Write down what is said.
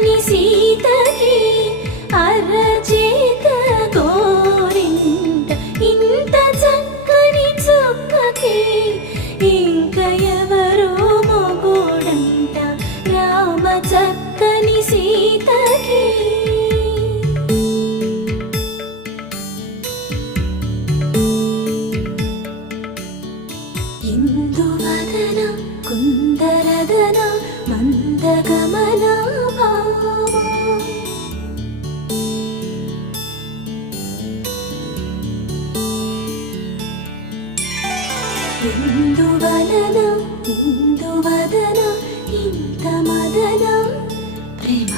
చక్కని సీతకి అరచేత కోరింట ఇంత చక్కని చుక్కకి ఇంక ఎవరో మొగుడంట రామ చక్కని సీతకి. ఇందువదన కుందరదన మందగమన భామా ఇందువలన ఇందువదన ఇంత మదన ప్రేమ